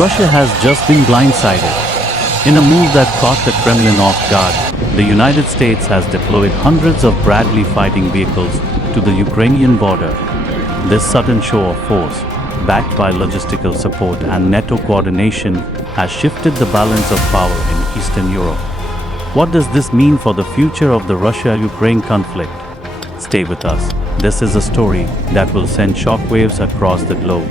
Russia has just been blindsided. In a move that caught the Kremlin off guard, the United States has deployed hundreds of Bradley fighting vehicles to the Ukrainian border. This sudden show of force, backed by logistical support and NATO coordination, has shifted the balance of power in Eastern Europe. What does this mean for the future of the Russia-Ukraine conflict? Stay with us. This is a story that will send shockwaves across the globe.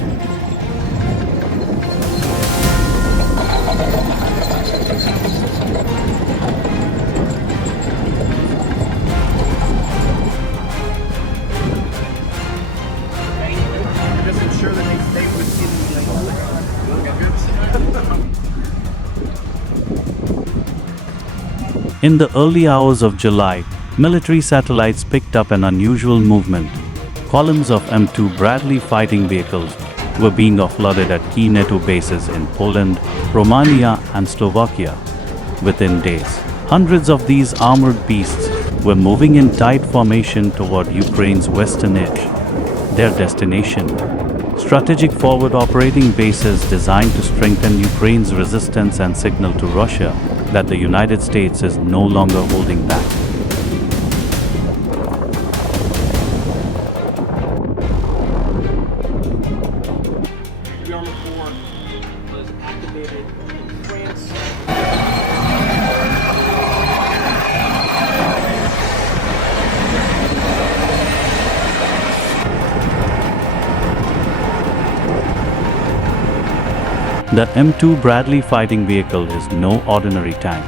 In the early hours of July, military satellites picked up an unusual movement. Columns of M2 Bradley fighting vehicles were being offloaded at key NATO bases in Poland, Romania, and Slovakia. Within days, hundreds of these armored beasts were moving in tight formation toward Ukraine's western edge. Their destination: strategic forward operating bases designed to strengthen Ukraine's resistance and signal to Russia that the United States is no longer holding back. The Armored Corps was activated in France. The M2 Bradley fighting vehicle is no ordinary tank.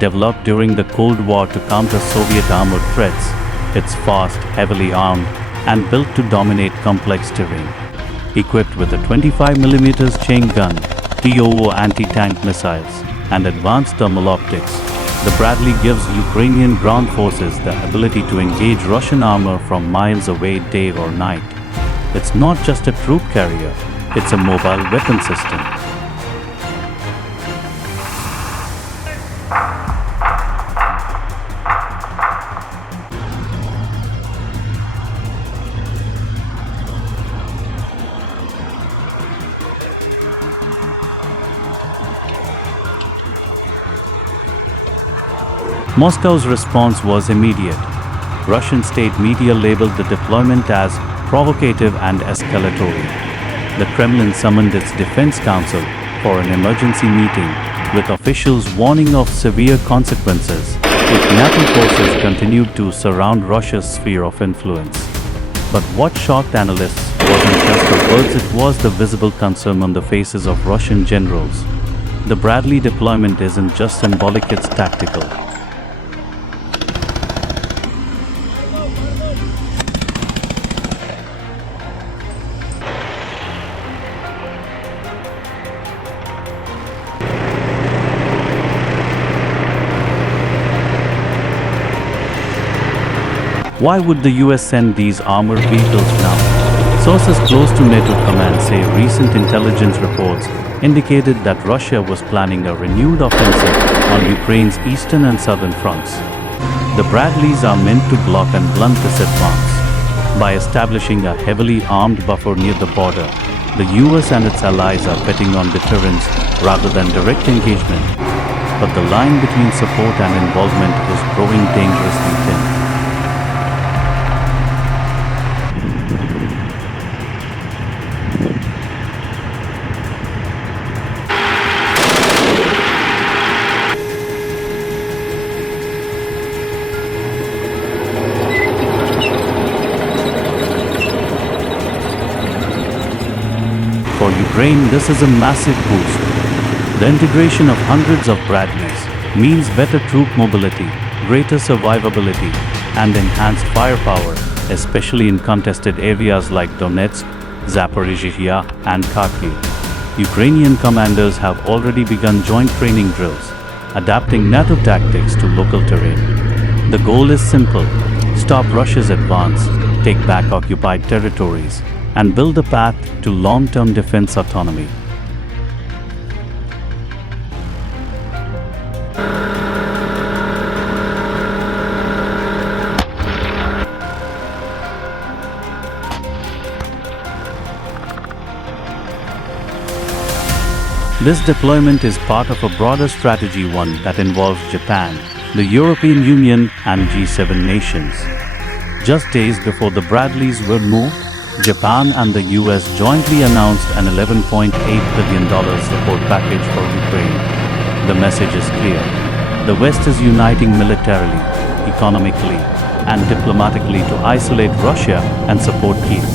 Developed during the Cold War to counter Soviet armored threats, it's fast, heavily armed, and built to dominate complex terrain. Equipped with a 25mm chain gun, TOO anti-tank missiles, and advanced thermal optics, the Bradley gives Ukrainian ground forces the ability to engage Russian armor from miles away day or night. It's not just a troop carrier, it's a mobile weapon system. Moscow's response was immediate. Russian state media labeled the deployment as provocative and escalatory. The Kremlin summoned its defense council for an emergency meeting, with officials warning of severe consequences if NATO forces continued to surround Russia's sphere of influence. But what shocked analysts wasn't just the words, it was the visible concern on the faces of Russian generals. The Bradley deployment isn't just symbolic, it's tactical. Why would the US send these armored vehicles now? Sources close to NATO command say recent intelligence reports indicated that Russia was planning a renewed offensive on Ukraine's eastern and southern fronts. The Bradleys are meant to block and blunt this advance. By establishing a heavily armed buffer near the border, the US and its allies are betting on deterrence rather than direct engagement. But the line between support and involvement is growing dangerously thin. For Ukraine, this is a massive boost. The integration of hundreds of Bradleys means better troop mobility, greater survivability, and enhanced firepower, especially in contested areas like Donetsk, Zaporizhzhia, and Kharkiv. Ukrainian commanders have already begun joint training drills, adapting NATO tactics to local terrain. The goal is simple: stop Russia's advance, take back occupied territories, and build a path to long-term defense autonomy. This deployment is part of a broader strategy, one that involves Japan, the European Union, and G7 nations. Just days before the Bradleys were moved, Japan and the US jointly announced an $11.8 billion support package for Ukraine. The message is clear. The West is uniting militarily, economically, and diplomatically to isolate Russia and support Kiev.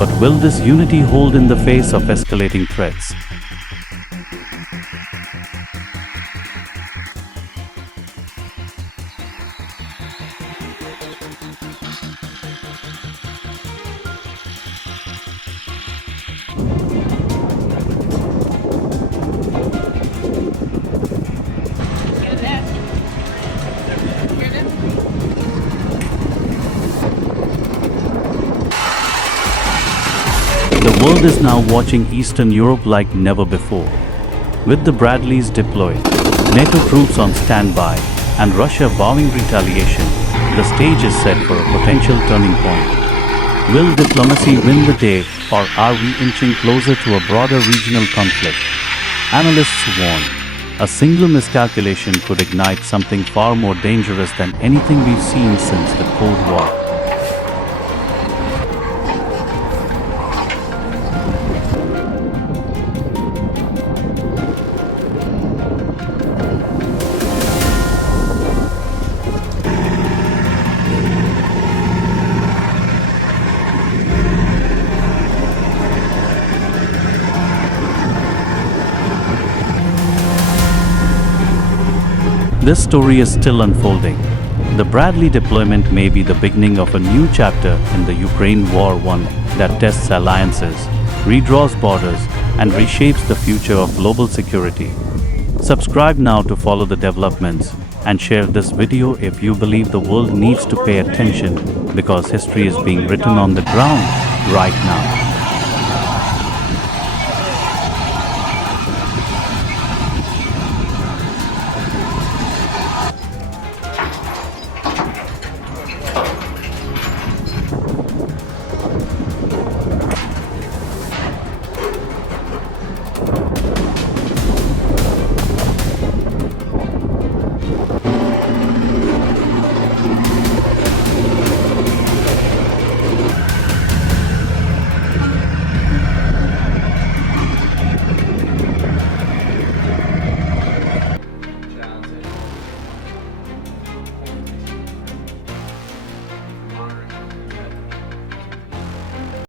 But will this unity hold in the face of escalating threats? The world is now watching Eastern Europe like never before. With the Bradleys deployed, NATO troops on standby, and Russia vowing retaliation, the stage is set for a potential turning point. Will diplomacy win the day, or are we inching closer to a broader regional conflict? Analysts warn, a single miscalculation could ignite something far more dangerous than anything we've seen since the Cold War. This story is still unfolding. The Bradley deployment may be the beginning of a new chapter in the Ukraine war, one that tests alliances, redraws borders, and reshapes the future of global security. Subscribe now to follow the developments, and share this video if you believe the world needs to pay attention, because history is being written on the ground right now.